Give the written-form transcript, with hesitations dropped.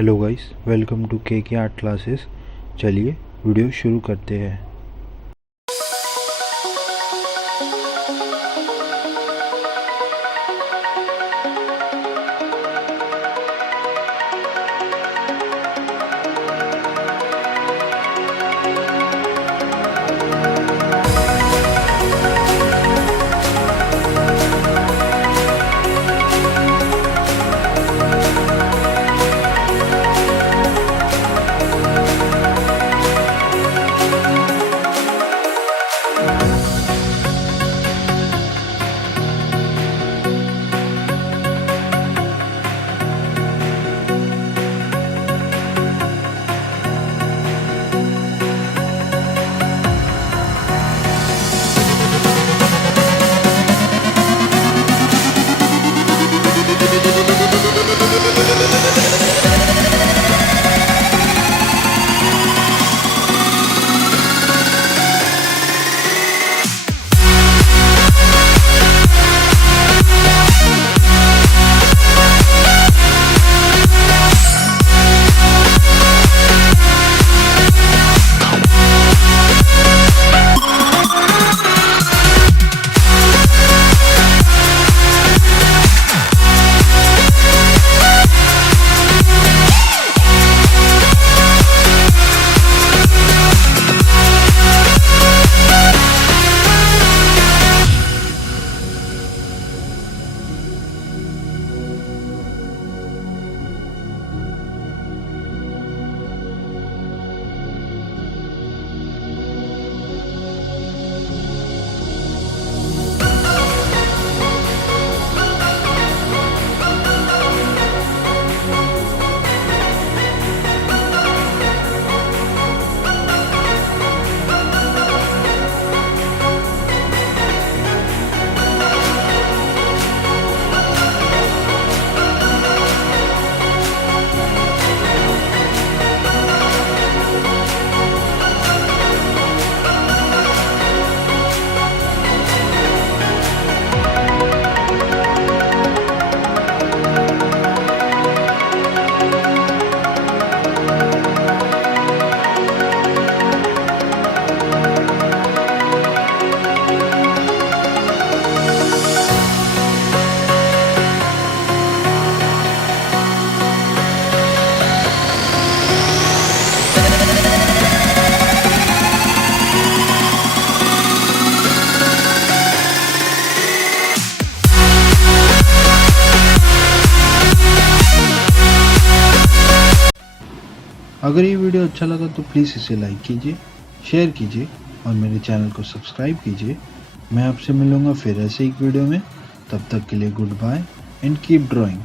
Hello guys, welcome to के art classes. चलिए वीडियो शुरू करते हैं। अगर ये वीडियो अच्छा लगा तो प्लीज़ इसे लाइक कीजिए, शेयर कीजिए और मेरे चैनल को सब्सक्राइब कीजिए। मैं आपसे मिलूँगा फिर ऐसे एक वीडियो में। तब तक के लिए goodbye and keep drawing.